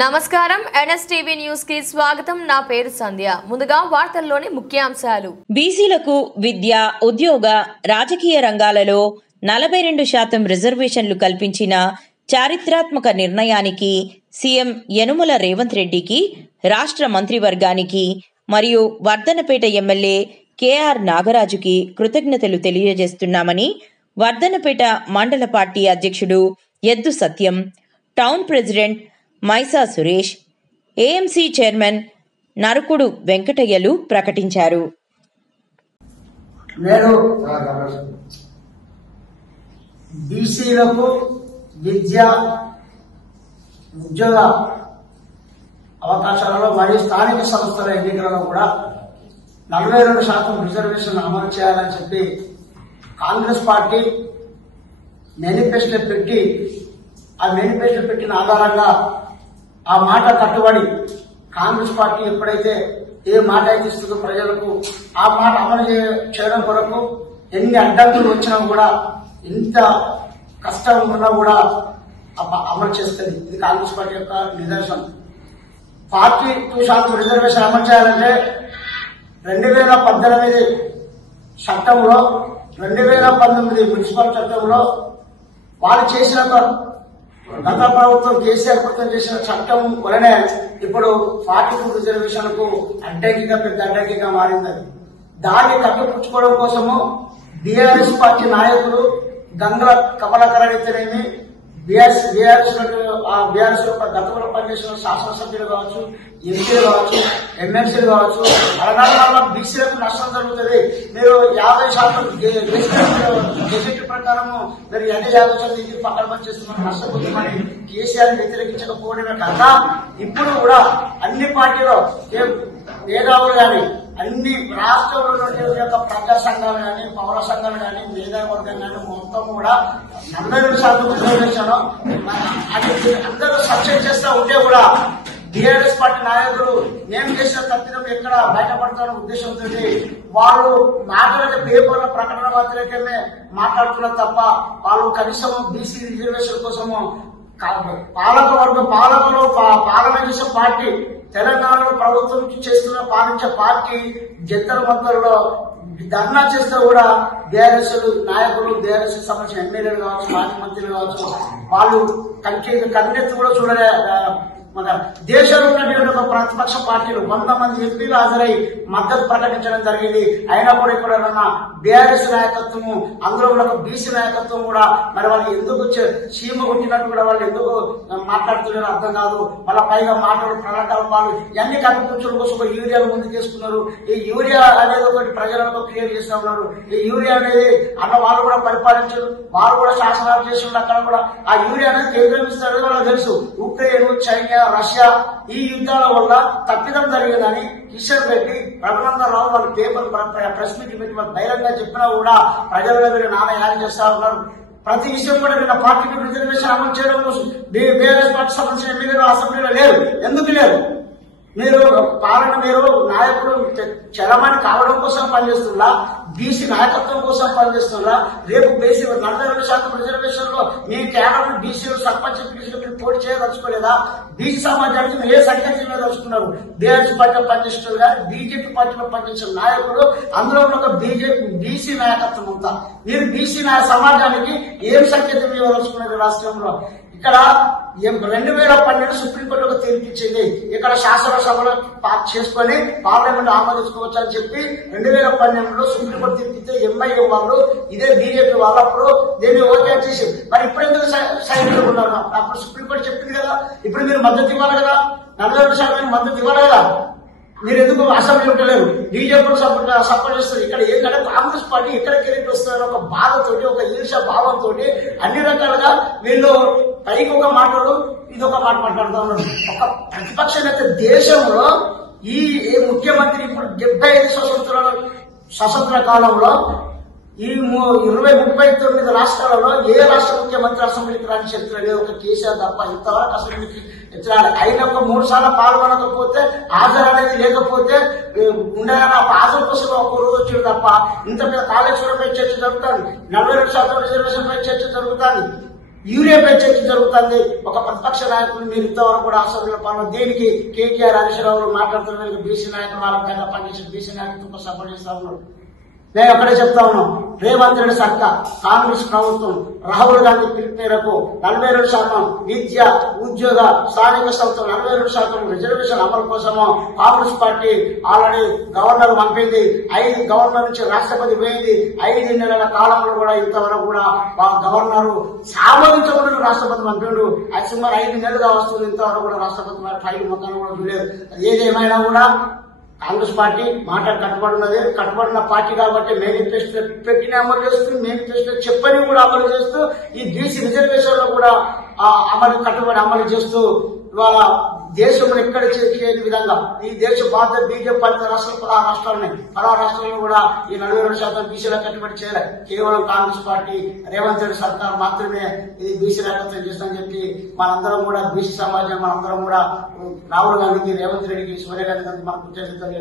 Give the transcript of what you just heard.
నమస్కారం NSTV news కి స్వాగతం. నా పేరు సంధ్య. ముందుగా వార్తల్లోని ముఖ్యాంశాలు. బీసీలకు విద్య, ఉద్యోగ, రాజకీయ రంగాలలో 42% రిజర్వేషన్లు కల్పించిన చారిత్రాత్మక నిర్ణయానికి సీఎం యనుమల రేవంత్ రెడ్డికి, రాష్ట్ర మంత్రివర్గానికి మరియు వర్ధనపేట ఎమ్మెల్యే కేఆర్ నాగరాజుకి కృతజ్ఞతలు తెలియజేస్తున్నామని వర్ధనపేట మండల పార్టీ అధ్యక్షుడు Eddu Satyam, town president Maisa Suresh, AMC chairman Narukudu వెంకటయ్యలు ప్రకటించారు. నేను బీసీలకు విద్య, ఉద్యోగ అవకాశాలలో మరియు స్థానిక సంస్థల ఎన్నికలలో కూడా 42% రిజర్వేషన్ అమలు చేయాలని చెప్పి కాంగ్రెస్ పార్టీ మేనిఫెస్టో పెట్టి, ఆ మేనిఫెస్టో పెట్టిన ఆధారంగా ఆ మాట కట్టుబడి కాంగ్రెస్ పార్టీ ఎప్పుడైతే ఏ మాట అయితే ఇస్తుందో ప్రజలకు ఆ మాట అమలు చేయడం కొరకు ఎన్ని అడ్డంకులు వచ్చినా కూడా, ఎంత కష్టం ఉన్నా కూడా అమలు చేస్తుంది. ఇది కాంగ్రెస్ పార్టీ యొక్క నిదర్శనం. 42% రిజర్వేషన్ అమలు చేయాలంటే 2018 చట్టంలో, 2019 మున్సిపల్ చట్టంలో వాళ్ళు చేసిన గత ప్రభుత్వం కేసీఆర్ ప్రభుత్వం చేసిన చట్టం వలనే ఇప్పుడు 42 రిజర్వేషన్ కు అడ్డంకిగా, పెద్ద అడ్డంకిగా మారింది. దాన్ని కట్టుపుచ్చుకోవడం కోసము బీఆర్ఎస్ పార్టీ నాయకులు గంగుల కమలాకర్ అయితేనేమి, బీఆర్ఎస్ గతంలో పనిచేసిన శాసనసభ్యులు కావచ్చు, ఎంపీలు కావచ్చు, ఎమ్మెల్సీలు కావచ్చు, అలాగే వల్ల బీసీలకు నష్టం జరుగుతుంది. మీరు 50% గెజెట్ ప్రకారము మీరు 50% పక్కన పనిచేస్తున్నారు, నష్టపోతుందని కేసీఆర్ వ్యతిరేకించకపోవడమే కాక ఇప్పుడు కూడా అన్ని పార్టీలో మేధావులు కానీ, అన్ని రాష్ట్రంలో యొక్క ప్రజా సంఘాలు కానీ, పౌర సంఘాలు కానీ, మేధావర్గం కానీ మొత్తం కూడా 42% రిజర్వేషన్ అందరూ సబ్సిడీ చేస్తూ ఉంటే కూడా బీఆర్ఎస్ పార్టీ నాయకులు నేను చేసిన తప్పిదం ఎక్కడ బయటపడతారన్న ఉద్దేశంతో వాళ్ళు మాట్లాడే పేపర్ల ప్రకటన మాత్రమే మాట్లాడుతున్నారు తప్ప వాళ్ళు కనీసం బీసీ రిజర్వేషన్ కోసము పాలన చేసే పార్టీ, తెలంగాణలో ప్రభుత్వం చేస్తున్న పాలించే పార్టీ జంతర్ మంతర్లో ధర్నా చేస్తే కూడా బీఆర్ఎస్ నాయకులు, బీఆర్ఎస్ సంబంధించిన ఎమ్మెల్యేలు కావచ్చు, మాజీ మంత్రులు కావచ్చు, వాళ్ళు కన్నెత్తి కూడా చూడలే. మన దేశంలో ఉన్నటువంటి ఒక ప్రతిపక్ష పార్టీలు 100 మంది ఎంపీలు హాజరై మద్దతు ప్రకటించడం జరిగింది. అయినా కూడా ఇక్కడ ఉన్న బీఆర్ఎస్ నాయకత్వము, అందులో ఉన్న బీసీ నాయకత్వం కూడా మరి వాళ్ళు ఎందుకు చీమ కొట్టినట్టు కూడా వాళ్ళు ఎందుకు మాట్లాడుతున్నారో అర్థం కాదు. వాళ్ళ పైగా మాటలు, ప్రకటనలు ఇవన్నీ కనిపించడం కోసం యూరియాలు ముందుకేసుకున్నారు. ఈ యూరియా అనేది ఒకటి ప్రజలకు క్లియర్ చేస్తూ ఉన్నారు. ఈ యూరియా అనేది అన్న వాళ్ళు కూడా పరిపాలించారు, వాళ్ళు కూడా శాసనాలు చేసి అక్కడ కూడా ఆ యూరియా అనేది కేంద్రం ఇస్తారని వాళ్ళకి తెలుసు. ఉక్రెయిన్, చైనా, రష్యా ఈ యుద్ధాల వల్ల తప్పిదం జరిగిందని కిషన్ రెడ్డి, రఘునందన్ రావు వాళ్ళు పేపర్ ప్రెస్ మీట్ పెట్టి బహిరంగంగా చెప్పినా కూడా ప్రజల మీద నాన్న యాడ్ చేస్తా ఉన్నారు. ప్రతి విషయం కూడా నిన్న 42 రిజర్వేషన్ అమలు చేయడం కోసం బీఆర్ఎస్ పార్టీ సంబంధించిన ఎమ్మెల్యేలు అసెంబ్లీలో లేరు. ఎందుకు లేరు? మీరు నాయకుడు చలమణి కావడం కోసం పనిచేస్తున్నా, బీసీ నాయకత్వం కోసం పనిచేస్తున్నా, రేపు బీసీ 42% రిజర్వేషన్ లో మీ కేవలం బీసీలు సర్పంచ్ బీసీలు పోటీ చేయదలుచుకోలేదా? బీసీ సమాజానికి ఏ సంఖ్య దలుచుకున్నారు? బీఆర్ఎస్ పార్టీలో పనిచేస్తున్నారు కానీ బీజేపీ పార్టీలో పనిచేసిన నాయకులు, అందులో ఉన్న బీసీ నాయకత్వం అంతా మీరు బీసీ సమాజానికి ఏం సంకేతం ఇవ్వదలుచుకున్నారు రాష్ట్రంలో? ఇక్కడ 2012 సుప్రీంకోర్టు ఒక తీర్పిచ్చింది. ఇక్కడ శాసనసభలో పాస్ చేసుకుని పార్లమెంట్ ఆమోదించుకోవచ్చు అని చెప్పి 2012లో సుప్రీంకోర్టు తీర్పిస్తే ఎంఐఏ వాళ్ళు, ఇదే బీజేపీ వాళ్ళప్పుడు దీన్ని ఓకే చేసి మరి ఇప్పుడు ఎందుకు సైనికులు ఉన్నారు? అప్పుడు సుప్రీంకోర్టు చెప్పింది కదా, ఇప్పుడు మీరు మద్దతు ఇవ్వాలి కదా, 42% మద్దతు ఇవ్వాలి కదా, మీరు ఎందుకు అసెంబ్లీ ఉండలేరు? బీజేపీ సపోర్ట్ చేస్తారు. ఇక్కడ ఏంటంటే కాంగ్రెస్ పార్టీ ఎక్కడికి వెళ్ళి వస్తారో ఒక బాధతోటి, ఒక ఈర్ష భావంతో అన్ని రకాలుగా వీళ్ళు పైకి ఒక మాట్లాడు, ఇది ఒక మాట మాట్లాడుతూ ఉన్నారు. ఒక ప్రతిపక్ష నేత దేశంలో ఈ ముఖ్యమంత్రి ఇప్పుడు 75 స్వతంత్ర కాలంలో ఈ 39 రాష్ట్రాలలో ఏ రాష్ట్ర ముఖ్యమంత్రి అసెంబ్లీకి రాని చరిత్ర లేదు, ఒక కేసీఆర్ తప్ప. ఇంతవరకు అసెంబ్లీకి అయినా ఒక 3 సార్లు పాల్గొనకపోతే, హాజరు అనేది లేకపోతే ఉండేనా హాజరు కోసం ఒక రోజు వచ్చాడు తప్ప ఇంత మీద కాళేశ్వరంపై చర్చ జరుగుతుంది, 42% రిజర్వేషన్ పై చర్చ జరుగుతుంది. యూరియాపై చర్చ జరుగుతుంది. ఒక ప్రతిపక్ష నాయకులు మీరు ఇంతవరకు కూడా అసెంబ్లీలో పనులు దీనికి కేటీఆర్ హరీశ్రావు మాట్లాడుతున్నారు. బీసీ నాయకులు వాళ్ళ కన్నా పనిచేసి బీసీ నాయకులతో సపోర్ట్ చేస్తా ఉన్నారు. నేను అక్కడే చెప్తా ఉన్నాం, రేవంత్ రెడ్డి సర్కార్ కాంగ్రెస్ ప్రభుత్వం రాహుల్ గాంధీ పిలుపు మేరకు 42% విద్య ఉద్యోగ స్థానిక సంస్థలు 42% రిజర్వేషన్ అమలు కోసము కాంగ్రెస్ పార్టీ ఆల్రెడీ గవర్నర్ పంపింది. 5 గవర్నర్ నుంచి రాష్ట్రపతి పోయింది. 5 నెలల కాలంలో కూడా ఇంతవరకు కూడా గవర్నర్ ఆమోదించకుండా రాష్ట్రపతి పంపిండు. అది సుమారు 5 నెలలుగా వస్తుంది. ఇంతవరకు కూడా రాష్ట్రపతి ఫైల్ మొత్తాన్ని కూడా చూడలేదు. ఏదేమైనా కూడా కాంగ్రెస్ పార్టీ మాట కట్టుబడిన పార్టీ కాబట్టి మేనిఫెస్టో పెట్టిన అమలు చేస్తూ, మేనిఫెస్టో చెప్పని కూడా అమలు చేస్తూ, ఈ బీసీ రిజర్వేషన్ లో కూడా అమలు చేస్తూ ఇవాళ దేశంలో ఎక్కడ చేయని విధంగా ఈ దేశం భారత బీజేపీ 10 రాష్ట్రాలు 16 రాష్ట్రాలు ఉన్నాయి. 16 రాష్ట్రాల్లో కూడా ఈ 42% బీసీల కట్టుబడి చేయలే. కేవలం కాంగ్రెస్ పార్టీ రేవంత్ రెడ్డి సర్కార్ మాత్రమే ఇది బీసీ నాయకత్వం చేస్తుందని చెప్పి మనందరం కూడా బీసీ సమాజం మనందరం కూడా రాహుల్ గాంధీకి, రేవంత్ రెడ్డికి, సోనియా గాంధీ గారికి మనం కృతజ్ఞతలు